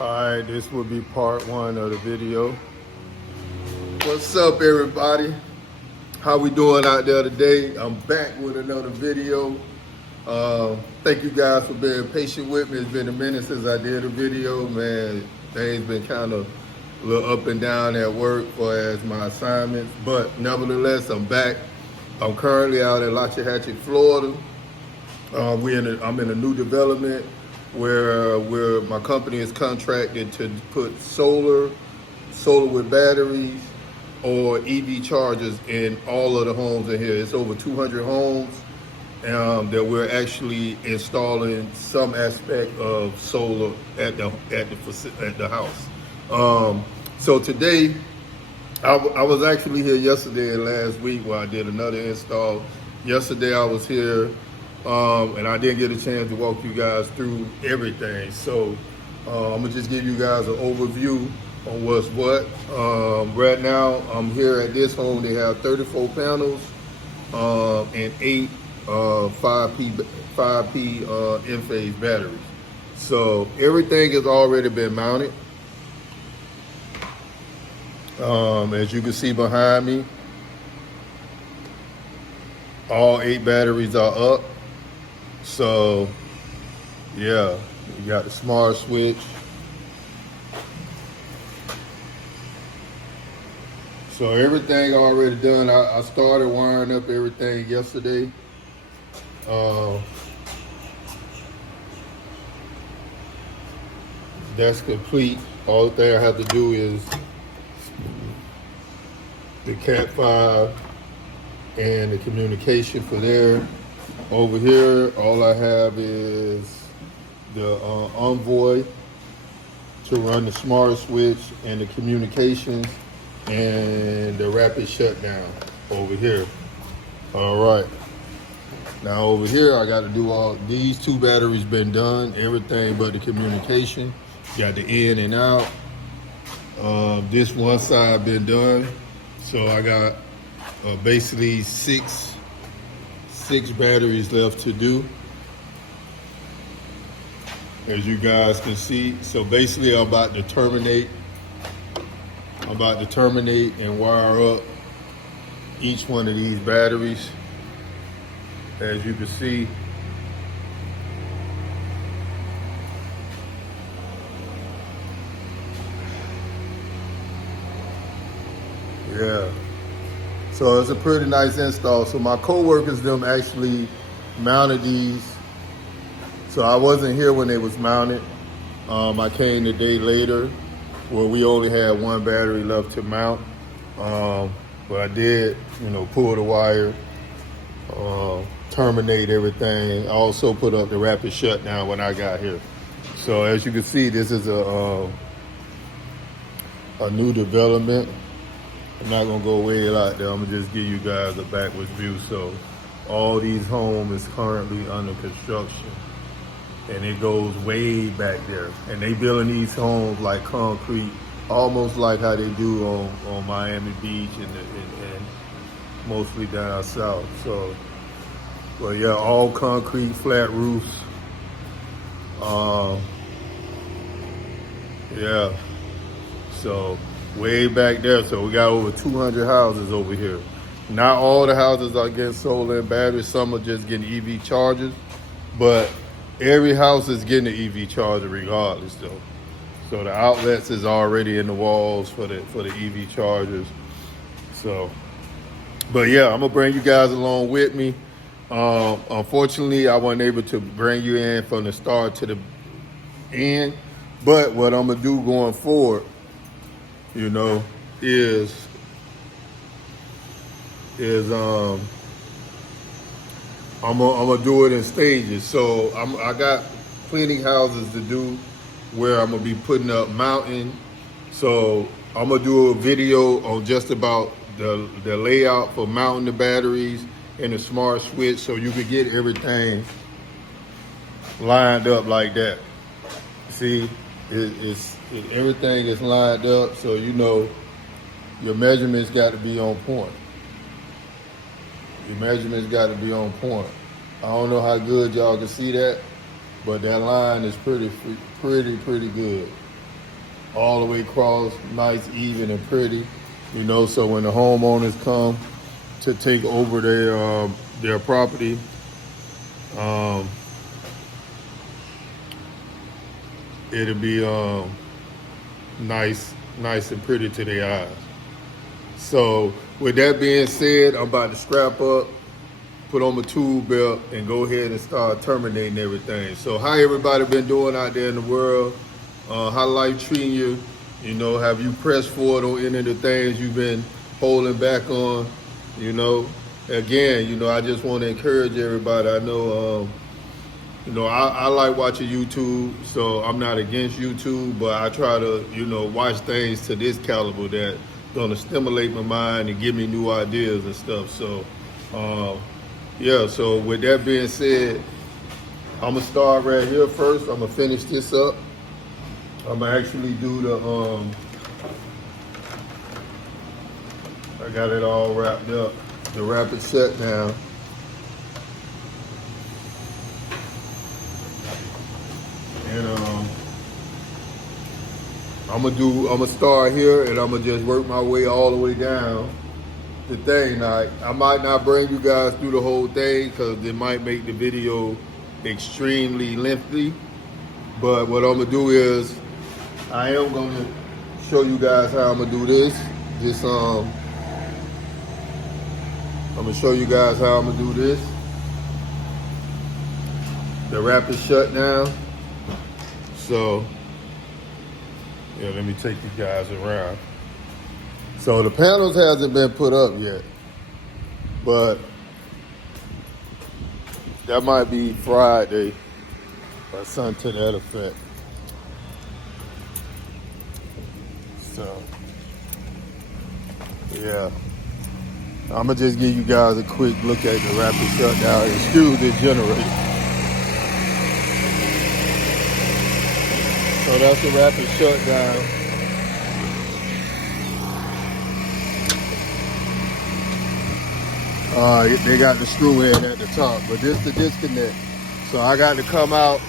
Alright, this will be part one of the video. What's up, everybody? How we doing out there today? I'm back with another video. Thank you guys for being patient with me. It's been a minute since I did a video, man. Things been kind of a little up and down at work as my assignments, but nevertheless, I'm back. I'm currently out in Loxahatchee, Florida. I'm in a new development where my company is contracted to put solar with batteries or EV chargers in all of the homes in here. It's over 200 homes that we're actually installing some aspect of solar at the house. So today, I was actually here yesterday and last week where I did another install. Yesterday I was here. And I didn't get a chance to walk you guys through everything. So I'm gonna just give you guys an overview on what's what. Right now, I'm here at this home. They have 34 panels and 8 5P in-phase batteries. So everything has already been mounted. As you can see behind me, all 8 batteries are up. So, yeah, you got the smart switch. So everything already done. I started wiring up everything yesterday. That's complete. All the thing I have to do is the Cat 5 and the communication for there. Over here, all I have is the Envoy to run the smart switch and the communications and the rapid shutdown over here. All right. Now over here, I got to do all these 2 batteries been done, everything but the communication. Got the in and out. This one side been done. So I got basically six batteries left to do, as you guys can see. So basically I'm about to terminate and wire up each one of these batteries. As you can see, yeah. So it's a pretty nice install. So my co-workers, them actually mounted these. So I wasn't here when they was mounted. I came the day later where we only had 1 battery left to mount. But I did, pull the wire, terminate everything. I also put up the rapid shutdown when I got here. So as you can see, this is a new development. I'm not gonna go way out there. I'm gonna just give you guys a backwards view. So all these homes is currently under construction, and it goes way back there. And they building these homes like concrete, almost like how they do on Miami Beach and mostly down south. So, well, yeah, all concrete, flat roofs. Yeah. So way back there. So we got over 200 houses over here. Not all the houses are getting solar and batteries. Some are just getting EV chargers, but every house is getting an EV charger regardless though. So the outlets is already in the walls for the EV chargers. So, but yeah, I'm gonna bring you guys along with me. Unfortunately, I wasn't able to bring you in from the start to the end, but what I'm gonna do going forward, is I'm gonna do it in stages. So I got plenty houses to do where I'm gonna be putting up mounting. So I'm gonna do a video on just about the layout for mounting the batteries and the smart switch, so you can get everything lined up like that. See, everything is lined up, so your measurements got to be on point. Your measurements got to be on point. I don't know how good y'all can see that, but that line is pretty good. all the way across, nice, even, and pretty. You know, so when the homeowners come to take over their property, it'll be nice and pretty to their eyes. So with that being said, I'm about to strap up, put on my tool belt, and go ahead and start terminating everything. So how everybody been doing out there in the world? How life treating you? You know, have you pressed forward on any of the things you've been holding back on? You know, again, you know, I just want to encourage everybody. I know, you know, I like watching YouTube, so I'm not against YouTube, but I try to, you know, watch things to this caliber that gonna stimulate my mind and give me new ideas and stuff. So, yeah, so with that being said, I'm gonna start right here first. I'm gonna finish this up. I'm gonna actually do the, I got it all wrapped up, the rapid shutdown. And I'm gonna start here, and I'm gonna just work my way all the way down the thing. Now, I might not bring you guys through the whole thing because it might make the video extremely lengthy. But what I'm gonna do is, I am gonna show you guys how I'm gonna do this. I'm gonna show you guys how I'm gonna do this. The rapid shutdown. So, yeah, let me take you guys around. So the panels hasn't been put up yet, but that might be Friday or something to that effect. So, yeah, I'm gonna just give you guys a quick look at the rapid shutdown. Excuse the generator. So that's the rapid shutdown. They got the screw in at the top, but this is the disconnect. So I got to come out.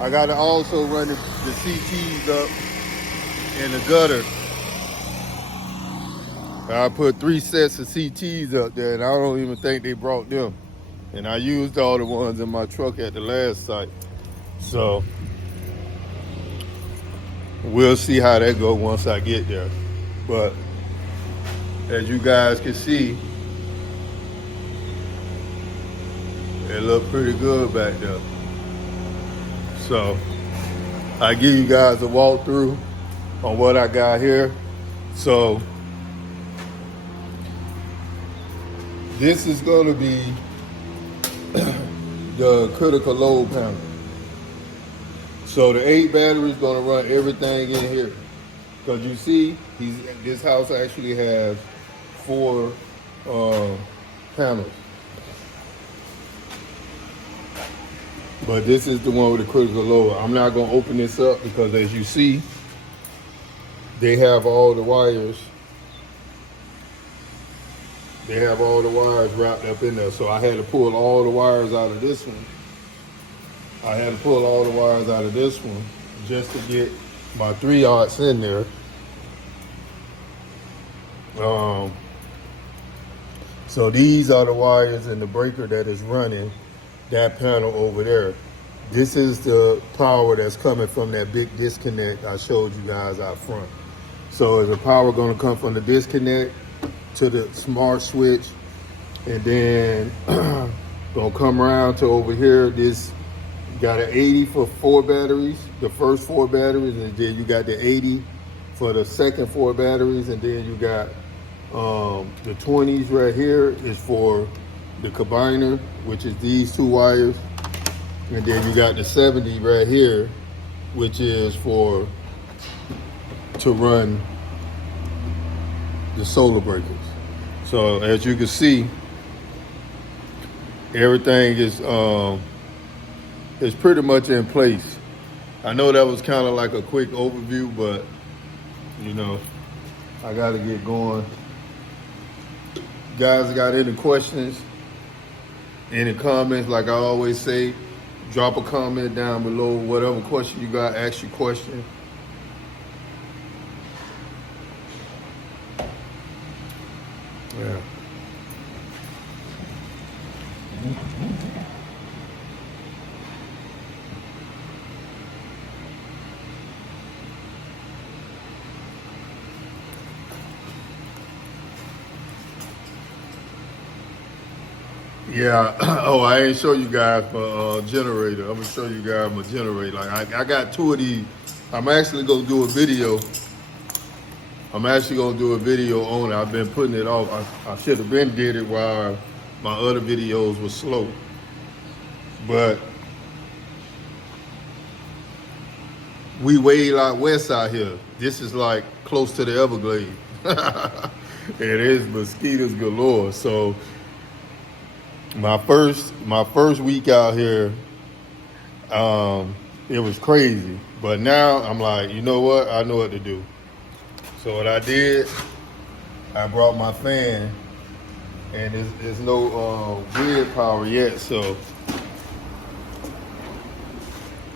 I got to also run the CTs up in the gutter. I put 3 sets of CTs up there, and I don't even think they brought them. And I used all the ones in my truck at the last site. So we'll see how that goes once I get there. But as you guys can see, it looked pretty good back there. So I give you guys a walkthrough on what I got here. So this is going to be the critical load panel. So the 8 batteries going to run everything in here. Because you see, this house actually has 4 panels. But this is the one with the critical load. I'm not going to open this up because, as you see, they have all the wires. They have all the wires wrapped up in there. So I had to pull all the wires out of this one. I had to pull all the wires out of this one just to get my 3/0 in there. So these are the wires and the breaker that is running that panel over there. This is the power that's coming from that big disconnect I showed you guys out front. So is the power going to come from the disconnect to the smart switch, and then gonna come around to over here. This got an 80 for 4 batteries, the first 4 batteries, and then you got the 80 for the second 4 batteries, and then you got the 20s right here is for the combiner, which is these 2 wires, and then you got the 70 right here, which is to run the solar breakers. So as you can see, everything is pretty much in place. I know that was kind of like a quick overview, but you know, I got to get going. Guys, got any questions, any comments? Like I always say, drop a comment down below. Whatever question you got, ask your question. Yeah. Yeah. Oh, I ain't show you guys my generator. I'm gonna show you guys my generator. Like I got two of these. I'm actually gonna do a video. I'm actually gonna do a video on it. I've been putting it off. I should have been did it while my other videos were slow. But we way out west out here. This is like close to the Everglades. It is mosquitoes galore. So my first week out here, it was crazy. But now I'm like, you know what? I know what to do. So what I did, I brought my fan, and there's no grid power yet. So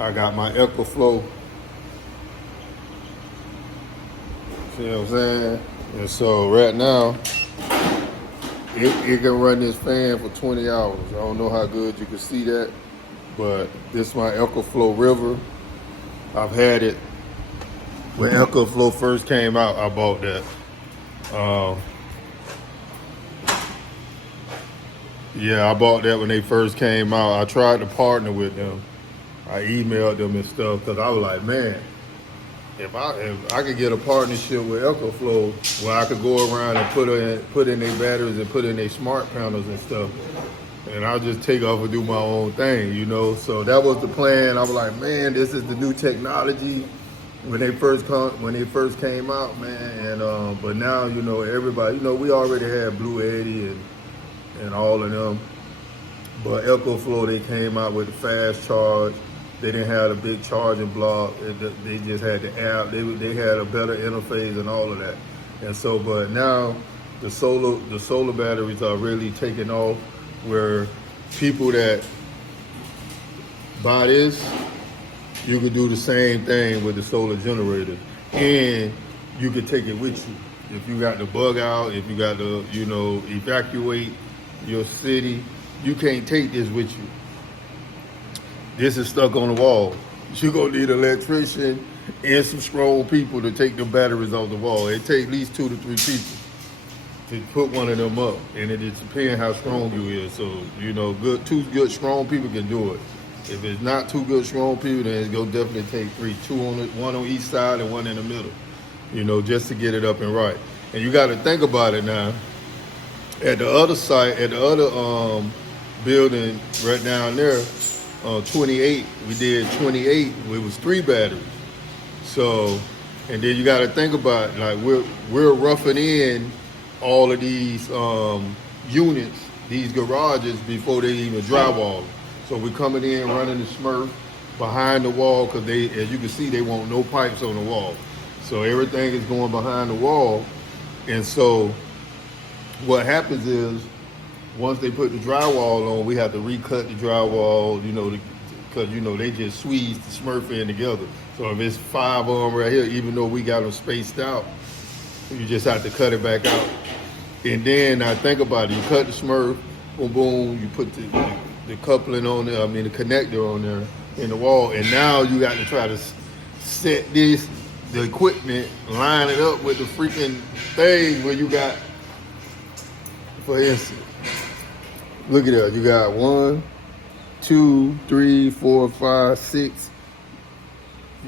I got my EcoFlow. See what I'm saying? And so right now, it can run this fan for 20 hours. I don't know how good you can see that, but this is my EcoFlow River. I've had it when EcoFlow first came out. I bought that. Yeah, I bought that when they first came out. I tried to partner with them. I emailed them and stuff because I was like, man, if I could get a partnership with EcoFlow where I could go around and put in their batteries and put in their smart panels and stuff, and I'll just take off and do my own thing, you know. So that was the plan. I was like, man, this is the new technology when they first came out, man. And but now, you know, everybody, you know, we already had Blue Eddy and all of them, but EcoFlow, they came out with the fast charge. They didn't have a big charging block. They just had the app. They had a better interface and all of that. And so, but now the solar batteries are really taking off, where people that buy this, you could do the same thing with the solar generator, and you could take it with you. If you got to bug out, if you got to, you know, evacuate your city, you can't take this with you. This is stuck on the wall. You're gonna need an electrician and some strong people to take the batteries off the wall. It takes at least 2 to 3 people to put one of them up, and it depends how strong you is. So, you know, two good strong people can do it. If it's not 2 good strong people, then it's gonna definitely take 3, one on each side and one in the middle, you know, just to get it up and right. And you got to think about it now. At the other site, at the other building right down there, 28, we did 28. It was 3 batteries. So, and then you got to think about it, like we're roughing in all of these units, these garages, before they even drywall. So we're coming in running the Smurf behind the wall, because they, as you can see, they want no pipes on the wall. So everything is going behind the wall. And so what happens is, once they put the drywall on, we have to recut the drywall, you know, because, you know, they just squeeze the Smurf in together. So if it's 5 of them right here, even though we got them spaced out, you just have to cut it back out. And then I think about it, you cut the Smurf, boom, boom, you put the coupling on there, the connector on there in the wall, and now you got to try to set the equipment, line it up with the freaking thing where you got, for instance, look at that. You got 1, 2, 3, 4, 5, 6.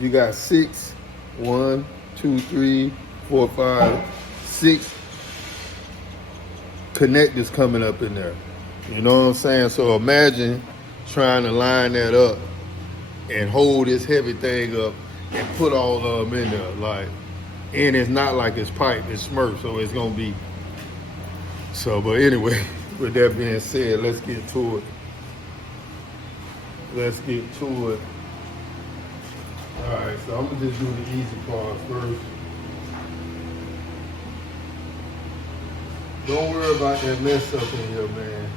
You got 6. 1, 2, 3, 4, 5, 6 connectors coming up in there. You know what I'm saying? So imagine trying to line that up and hold this heavy thing up and put all of them in there. Like, and it's not like it's pipe, it's Smurf, so it's gonna be. So, but anyway. With that being said, let's get to it. Let's get to it. All right, so I'm gonna just do the easy part first. Don't worry about that mess up in here, man.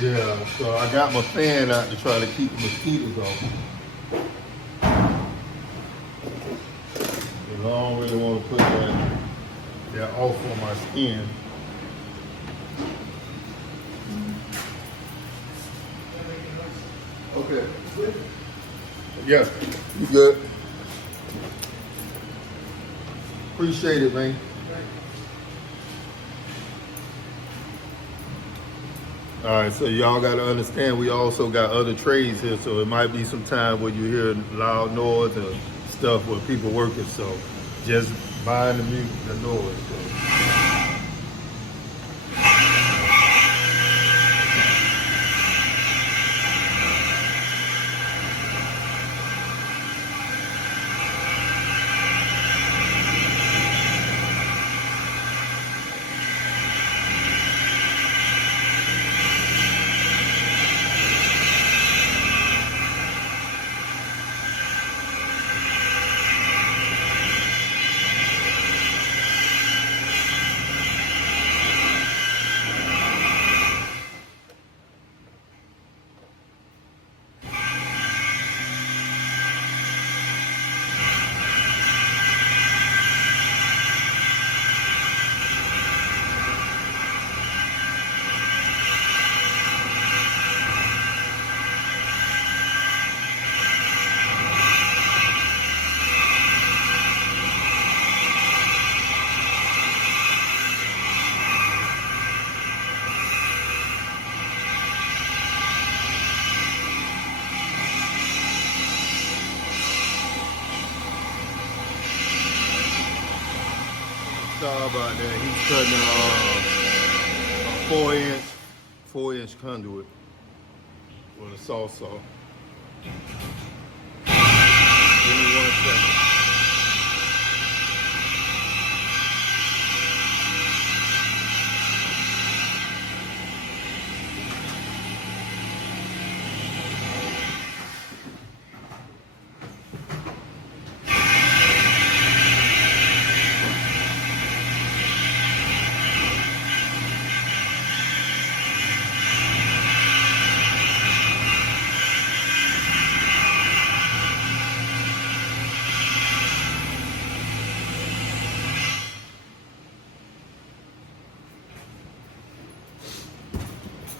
Yeah, so I got my fan out to try to keep the mosquitoes off. 'cause I don't really want to put that off on my skin. Okay. Yeah, you good. Appreciate it, man. All right, so y'all got to understand we also got other trades here, so it might be some time where you hear loud noise and stuff where people working, so just mind the music, the noise. So. Sorry about that. He's cutting a 4-inch conduit with a saw saw. Give me 1 second.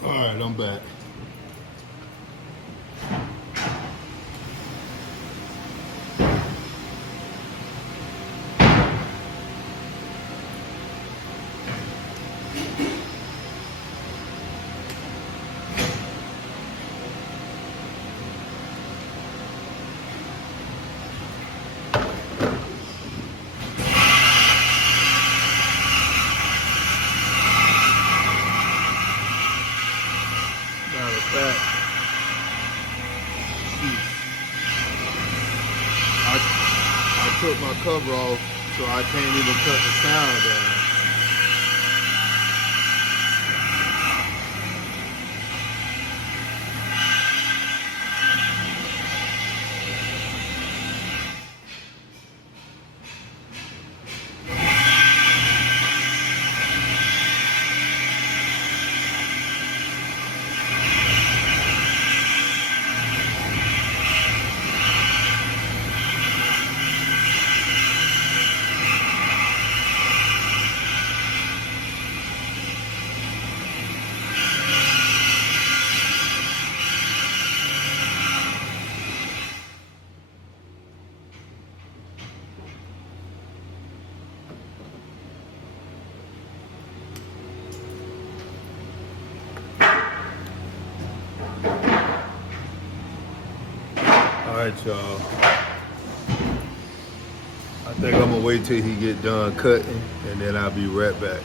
All right, I'm back. Matter of fact, I took my cover off so I can't even cut the sound down. All right, y'all. I think I'm gonna wait till he get done cutting, and then I'll be right back.